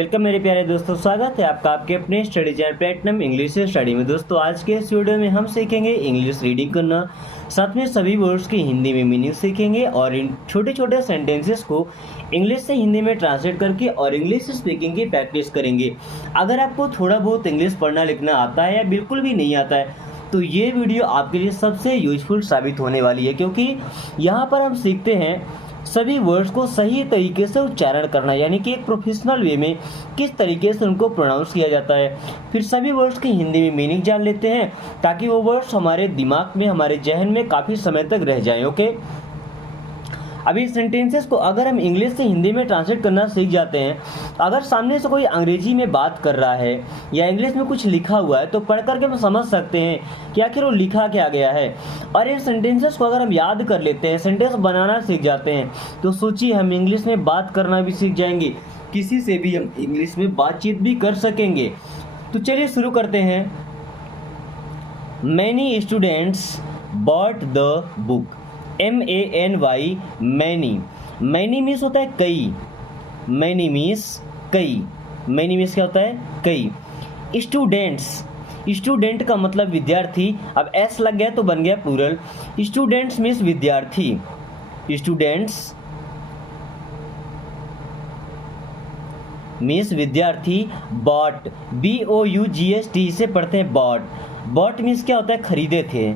Welcome मेरे प्यारे दोस्तों, स्वागत है आपका आपके अपने study channel platinum English study में। दोस्तों आज के इस वीडियो में हम सीखेंगे इंग्लिश रीडिंग करना, साथ में सभी वर्ड्स की हिंदी में मीनिंग सीखेंगे और इन छोटे छोटे सेंटेंसेस को इंग्लिश से हिंदी में ट्रांसलेट करके और इंग्लिश स्पीकिंग की प्रैक्टिस करेंगे। अगर आपको थोड़ा बहुत इंग्लिश पढ़ना लिखना आता है या बिल्कुल भी नहीं आता है तो ये वीडियो आपके लिए सबसे यूजफुल साबित होने वाली है, क्योंकि यहाँ पर हम सीखते हैं सभी वर्ड्स को सही तरीके से उच्चारण करना, यानी कि एक प्रोफेशनल वे में किस तरीके से उनको प्रोनाउंस किया जाता है। फिर सभी वर्ड्स की हिंदी में मीनिंग जान लेते हैं ताकि वो वर्ड्स हमारे दिमाग में, हमारे जहन में काफ़ी समय तक रह जाएं। ओके, अभी सेंटेंसेस को अगर हम इंग्लिश से हिंदी में ट्रांसलेट करना सीख जाते हैं, अगर सामने से कोई अंग्रेजी में बात कर रहा है या इंग्लिश में कुछ लिखा हुआ है तो पढ़ करके हम समझ सकते हैं कि आखिर वो लिखा क्या गया है। और इन सेंटेंसेस को अगर हम याद कर लेते हैं, सेंटेंस बनाना सीख जाते हैं, तो सोचिए हम इंग्लिश में बात करना भी सीख जाएंगे, किसी से भी हम इंग्लिश में बातचीत भी कर सकेंगे। तो चलिए शुरू करते हैं। Many students bought the book. MANY, many. Many means होता है कई। मैनी मीन्स कई। मैनी मीन्स क्या होता है? कई। स्टूडेंट्स, स्टूडेंट का मतलब विद्यार्थी। अब एस लग गया तो बन गया प्लूरल। स्टूडेंट्स मीन्स विद्यार्थी। स्टूडेंट्स मीन्स विद्यार्थी। बॉट, BOUGST से पढ़ते हैं बॉट। बॉट मीन्स क्या होता है? खरीदे थे।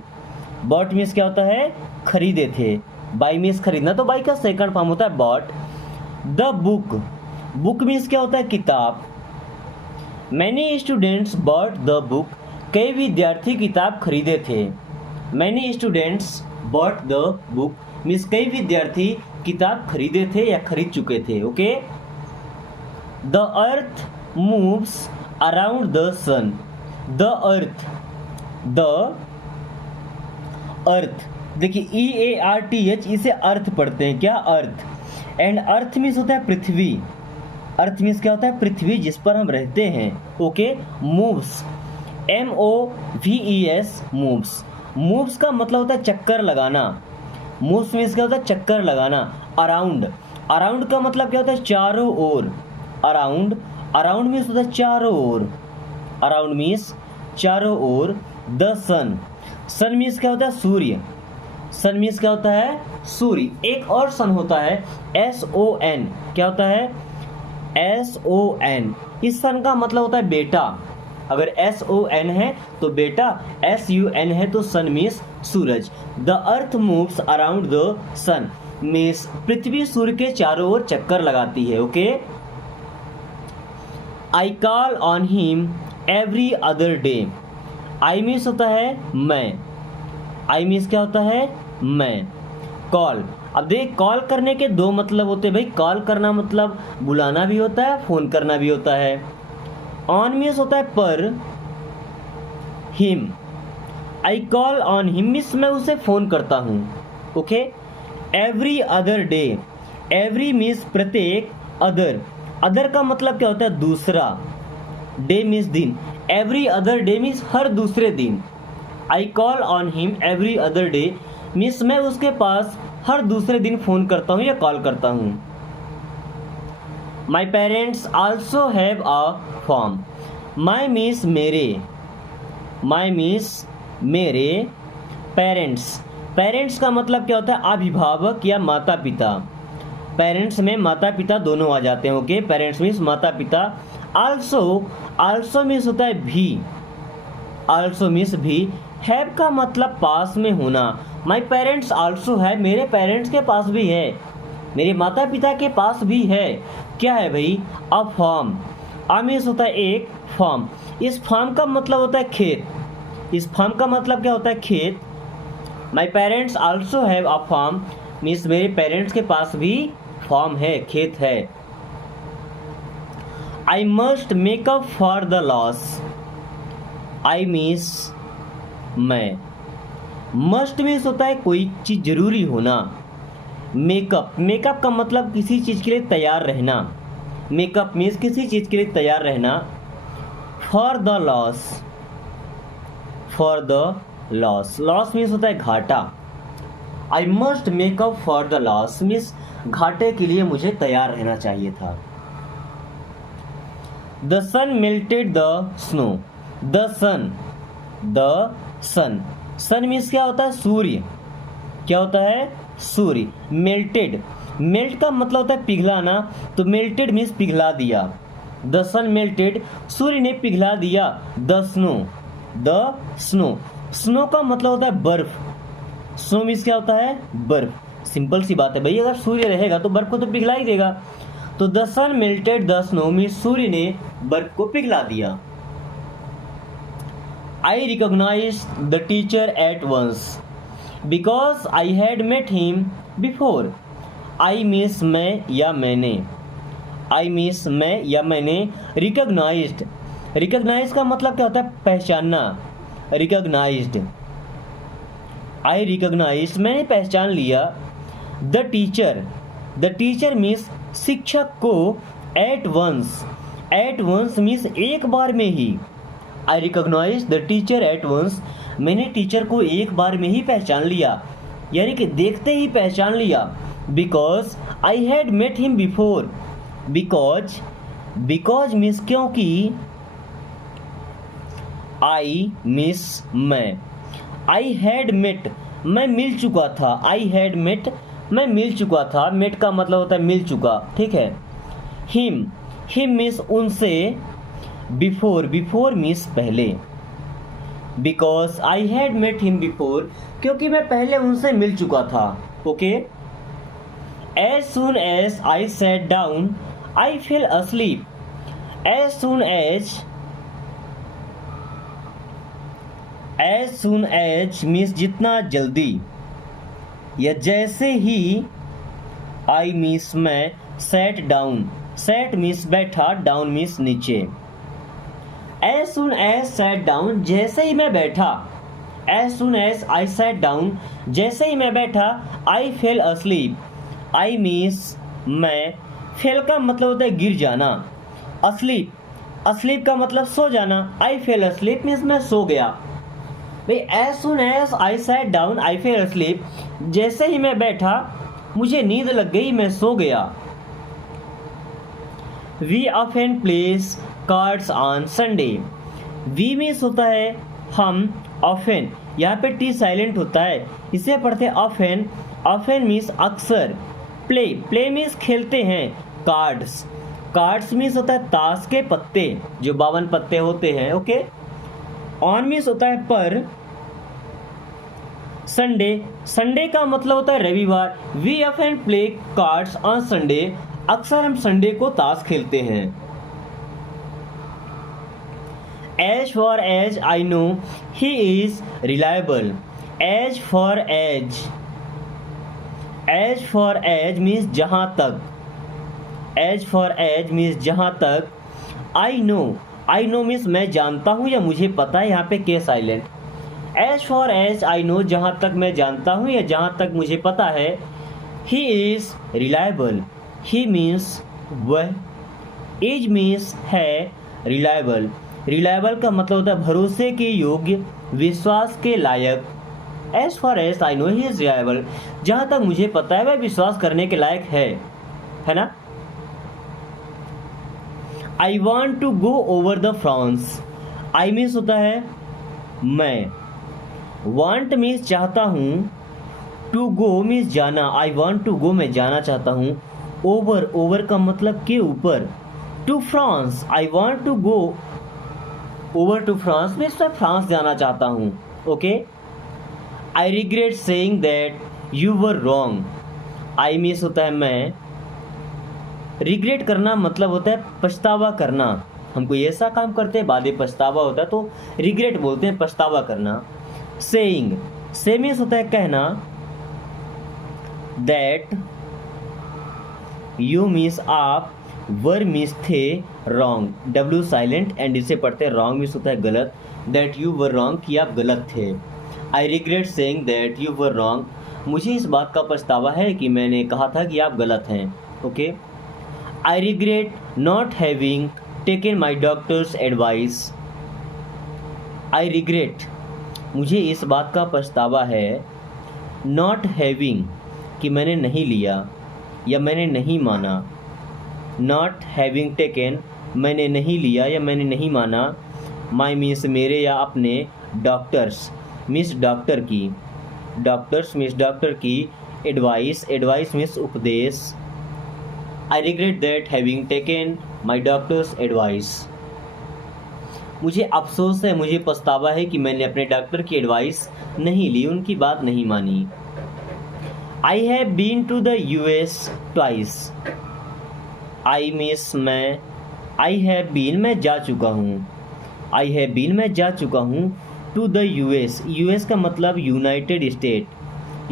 बॉट मीन्स क्या होता है? खरीदे थे। बाई मीन्स खरीदना, तो बाई का सेकंड फॉर्म होता है bought. The book, book means क्या होता है? किताब। Many students bought the book, कई विद्यार्थी किताब खरीदे थे। Many students bought the book means कई विद्यार्थी किताब खरीदे थे या खरीद चुके थे। Okay. The earth moves around the sun. The earth, the earth, देखिए EARTH, इसे अर्थ पढ़ते हैं। क्या? अर्थ। एंड अर्थ मीन्स होता है पृथ्वी। अर्थ मीन्स क्या होता है? पृथ्वी, जिस पर हम रहते हैं। Okay. Moves, MOVES, moves. Moves का मतलब होता है चक्कर लगाना। मूव्स मीन्स क्या होता है? चक्कर लगाना। अराउंड, अराउंड का मतलब क्या होता है? चारों ओर। अराउंड, अराउंड मीन्स होता है चारों ओर। अराउंड मीन्स चारों ओर। द सन, सन मीन्स क्या होता है? सूर्य। सन मीन्स क्या होता है? सूर्य। एक और सन होता है SON, क्या होता है? SON। इस सन का मतलब होता है बेटा। अगर SON है तो बेटा, SUN है तो सन मीन्स सूरज। The earth moves around the sun means पृथ्वी सूर्य के चारों ओर चक्कर लगाती है। Okay. I call on him every other day. I means होता है मैं। आई मीन्स क्या होता है? मैं। कॉल, अब देख कॉल करने के दो मतलब होते हैं भाई। कॉल करना मतलब बुलाना भी होता है, फोन करना भी होता है। ऑन मीन्स होता है पर। Him, I call on him means मैं उसे फोन करता हूँ। Okay. Every other day, every means प्रत्येक। अदर, अदर का मतलब क्या होता है? दूसरा। डे मीन्स दिन। एवरी अदर डे मीन्स हर दूसरे दिन। आई call on him every other day means मैं उसके पास हर दूसरे दिन फ़ोन करता हूँ या कॉल करता हूँ। My parents also have a form. My means मेरे। माई मीन्स मेरे। पेरेंट्स, पेरेंट्स का मतलब क्या होता है? अभिभावक या माता पिता। पेरेंट्स में माता पिता दोनों आ जाते हैं। ओके। पेरेंट्स मीन्स माता पिता। आल्सो, आल्सो मीन्स होता है भी। आल्सो मीन्स भी। हैव का मतलब पास में होना। माई पेरेंट्स आल्सो है, मेरे पेरेंट्स के पास भी है, मेरे माता पिता के पास भी है। क्या है भाई? A form. अ मीन्स होता है एक, फॉर्म। इस फॉर्म का मतलब होता है खेत। इस फॉर्म का मतलब क्या होता है? खेत। My parents also have a form means मेरे पेरेंट्स के पास भी फॉर्म है, खेत है। आई must make up for the loss. I means मैं। मस्ट मीन्स होता है कोई चीज़ जरूरी होना। मेकअप, मेकअप का मतलब किसी चीज़ के लिए तैयार रहना। मेकअप मीन्स किसी चीज़ के लिए तैयार रहना। For the loss, for the loss, loss means होता है घाटा। I must make up for the loss means घाटे के लिए मुझे तैयार रहना चाहिए था। The sun melted the snow. The sun, the sun, sun means क्या होता है? सूर्य। क्या होता है? सूर्य। मेल्टेड, मेल्ट का मतलब होता है पिघलाना, तो मेल्टेड मीन्स पिघला दिया। द सन मेल्टेड, सूर्य ने पिघला दिया। The snow, the snow, snow का मतलब होता है बर्फ। स्नो मीन्स क्या होता है? बर्फ। सिंपल सी बात है भाई, अगर सूर्य रहेगा तो बर्फ को तो पिघला ही देगा। तो the sun melted the snow means सूर्य ने बर्फ को पिघला दिया। I recognise the teacher at once because I had met him before. I means मैं या मैंने, आई मीन्स मैं या मैंने। रिकॉग्नाइज्ड, रिकॉग्नाइज का मतलब क्या होता है? पहचानना। रिकॉग्नाइज्ड, आई रिकॉग्नाइज, मैंने पहचान लिया। The teacher, the teacher means शिक्षक को। At once, at once means एक बार में ही। I recognise the teacher at once, मैंने टीचर को एक बार में ही पहचान लिया, यानी कि देखते ही पहचान लिया। Because I had met him before, because, because means क्योंकि। आई मीन्स मैं। आई हैड मेट, मैं मिल चुका था। आई हैड मेट, मैं मिल चुका था। मेट का मतलब होता है मिल चुका, ठीक है। हिम, हिम मीन्स उनसे। बिफोर, बिफोर मीन्स पहले। Because I had met him before, क्योंकि मैं पहले उनसे मिल चुका था। Okay. As soon as I sat down I fell asleep. As soon as means जितना जल्दी, या जैसे ही। आई मीन्स मैं, सैट डाउन, सैट मीन्स बैठा, डाउन मीन्स नीचे। As soon as sat down, जैसे ही मैं बैठा। As soon as I sat down, जैसे ही मैं बैठा। आई फेल अस्लीप, आई मीन्स मैं। फेल का मतलब होता है गिर जाना। अस्लीप, अस्लीप का मतलब सो जाना। आई फेल अस्लीप मीन्स मैं सो गया। भाई as soon as I sat down I fell asleep, जैसे ही मैं बैठा मुझे नींद लग गई, मैं सो गया। We often place cards on Sunday. We means होता है हम, ऑफन यहाँ पे टी साइलेंट होता है, इसे पढ़ते हैं ऑफन। ऑफन मीन्स अक्सर। प्ले, प्ले मीन्स खेलते हैं। कार्ड्स, कार्ड्स मीन्स होता है ताश के पत्ते, जो 52 पत्ते होते हैं। ओके। ऑन मीन्स होता है पर। संडे, संडे का मतलब होता है रविवार। We often play cards on Sunday, अक्सर हम संडे को ताश खेलते हैं। As far as I know he is reliable. As far as, as far as means जहां तक। एज फॉर एज मीन्स जहां तक। I know, I know means मैं जानता हूँ या मुझे पता है, यहाँ पे K silent. As far as I know, जहाँ तक मैं जानता हूँ या जहाँ तक मुझे पता है। He is reliable, he means वह। इज मीन्स है, रिलायबल, रिलायबल का मतलब होता है भरोसे के योग्य, विश्वास के लायक। As far as I know he is reliable, जहाँ तक मुझे पता है वह विश्वास करने के लायक है ना। I want to go over the France. I means होता है मैं। वॉन्ट मीन्स चाहता हूँ। टू गो मीन्स जाना। आई वॉन्ट टू गो, मैं जाना चाहता हूँ। ओवर, ओवर का मतलब के ऊपर। To France, I want to go over to France means मैं फ्रांस जाना चाहता हूँ। Okay. I regret saying that you were wrong. I means होता है मैं। रिग्रेट करना मतलब होता है पछतावा करना। हम कोई ऐसा काम करते हैं बाद में पछतावा होता है तो रिग्रेट बोलते हैं, पछतावा करना। सेइंग, से मीन्स होता है कहना। दैट, यू मीन्स आप, वर मीन्स थे, रॉन्ग, डब्ल्यू साइलेंट एंड इसे पढ़ते हैं रॉन्ग मीन्स होता है गलत। दैट यू वर रॉन्ग, कि आप गलत थे। आई regret saying that you were wrong, मुझे इस बात का पछतावा है कि मैंने कहा था कि आप गलत हैं। Okay. I regret not having taken my doctors advice. I regret, मुझे इस बात का पछतावा है। नॉट हैविंग, कि मैंने नहीं लिया या मैंने नहीं माना। नॉट हैविंग टेकन मैंने नहीं लिया या मैंने नहीं माना, माई मीन्स मेरे या अपने, डॉक्टर्स मीन्स डॉक्टर की, डॉक्टर्स मीन्स डॉक्टर की, एडवाइस एडवाइस मीन्स उपदेश, I regret that having taken my doctors advice, मुझे अफसोस है, मुझे पछतावा है कि मैंने अपने डॉक्टर की एडवाइस नहीं ली, उनकी बात नहीं मानी। I have been to the US twice, I means मैं, आई हैव बीन मैं जा चुका हूँ, आई हैव बीन मैं जा चुका हूँ, टू द US का मतलब United State,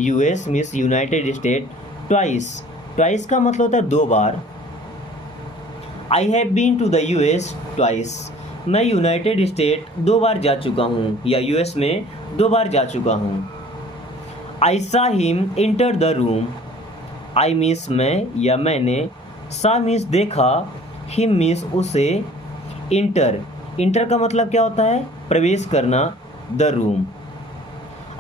US means United State, twice का मतलब होता है 2 बार। I have been to the US twice, मैं यूनाइटेड स्टेट 2 बार जा चुका हूँ या US में 2 बार जा चुका हूँ। I saw him enter the room, I means मैं या मैंने, सा मीन्स देखा, हिम मीन्स उसे, इंटर का मतलब क्या होता है, प्रवेश करना, the room.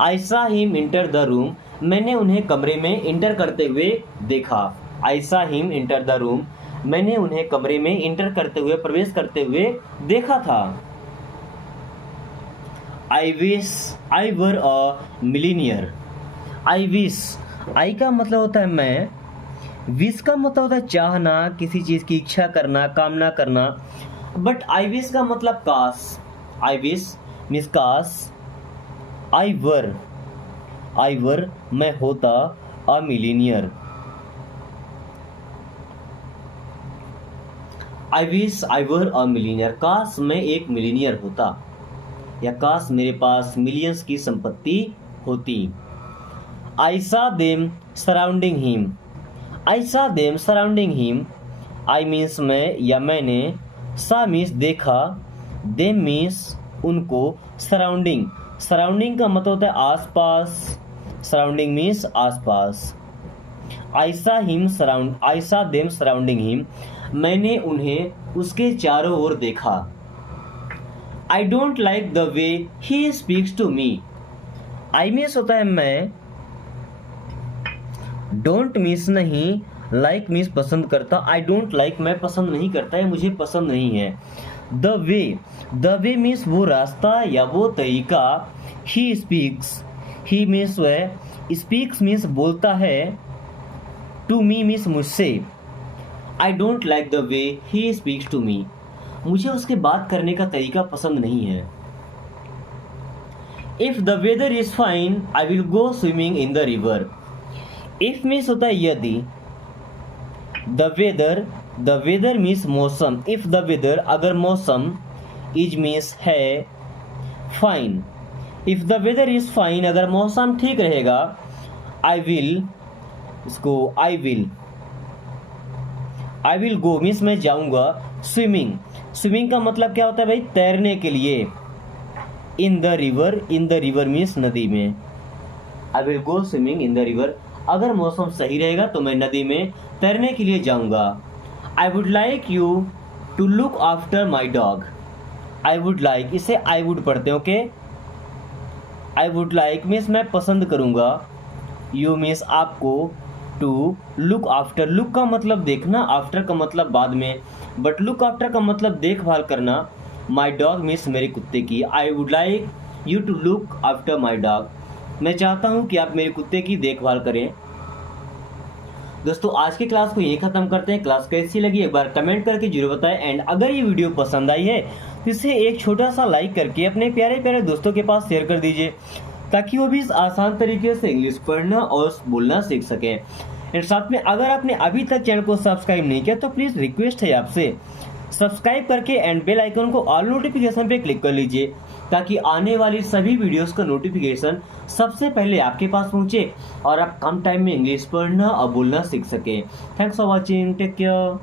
I saw him enter the room, मैंने उन्हें कमरे में इंटर करते हुए देखा, आई saw him enter the room, मैंने उन्हें कमरे में इंटर करते हुए, प्रवेश करते हुए देखा था। I wish I were a millionaire, I wish, I का मतलब होता है मैं, विश का मतलब होता है चाहना, किसी चीज़ की इच्छा करना, कामना करना, बट आई विश का मतलब काश, आई विश मीन्स काश, आई वर मैं होता, अ millionaire, I wish I were a millionaire, काश मैं एक मिलीनियर होता या काश मेरे पास मिलियंस की संपत्ति होती। आई सा देम सराउंडिंग हिम, आई सा देम सराउंडिंग हिम, आई मीन्स मैं या मैंने, सा मीन्स देखा, देम मीन्स उनको, सराउंडिंग का मतलब होता है आसपास, सराउंडिंग मीन्स आसपास। आई सा देम सराउंडिंग हिम, मैंने उन्हें उसके चारों ओर देखा। I don't like the way he speaks to me, I means होता है मैं, डोंट मीन्स नहीं, लाइक मीन्स पसंद करता, आई डोंट लाइक मैं पसंद नहीं करता है, मुझे पसंद नहीं है। द वे मीन्स वो रास्ता या वो तरीका, ही स्पीक्स, ही मीन्स वह, स्पीक्स मीन्स बोलता है, टू मी मीन्स मुझसे। I don't like the way he speaks to me, मुझे उसके बात करने का तरीका पसंद नहीं है। If the weather is fine I will go swimming in the river, if means होता है यदि, द वेदर मीन्स मौसम, इफ द वेदर अगर मौसम, इज मीन्स है, fine, if the weather is fine अगर मौसम ठीक रहेगा, आई विल गो मीन्स मैं जाऊंगा, स्विमिंग का मतलब क्या होता है भाई, तैरने के लिए, इन द रिवर मीन्स नदी में, आई will go swimming in the river, अगर मौसम सही रहेगा तो मैं नदी में तैरने के लिए जाऊंगा। I would like you to look after my dog, I would like, इसे आई वुड पढ़ते हैं, okay, I would like means मैं पसंद करूंगा, यू मीन्स आपको, टू लुक आफ्टर, लुक का मतलब देखना, आफ्टर का मतलब बाद में, बट लुक आफ्टर का मतलब देखभाल करना, माई डॉग मीन्स मेरे कुत्ते की, I would like you to look after my dog, मैं चाहता हूँ कि आप मेरे कुत्ते की देखभाल करें। दोस्तों आज की क्लास को यही खत्म करते हैं। क्लास कैसी लगी एक बार कमेंट करके जरूर बताएं, एंड अगर ये वीडियो पसंद आई है तो इसे एक छोटा सा लाइक करके अपने प्यारे प्यारे दोस्तों के पास शेयर कर दीजिए, ताकि वो भी इस आसान तरीके से इंग्लिश पढ़ना और बोलना सीख सकें। एंड साथ में अगर आपने अभी तक चैनल को सब्सक्राइब नहीं किया तो प्लीज़ रिक्वेस्ट है आपसे सब्सक्राइब करके एंड बेल आइकन को ऑल नोटिफिकेशन पे क्लिक कर लीजिए, ताकि आने वाली सभी वीडियोस का नोटिफिकेशन सबसे पहले आपके पास पहुंचे और आप कम टाइम में इंग्लिश पढ़ना और बोलना सीख सकें। Thanks for watching, take care.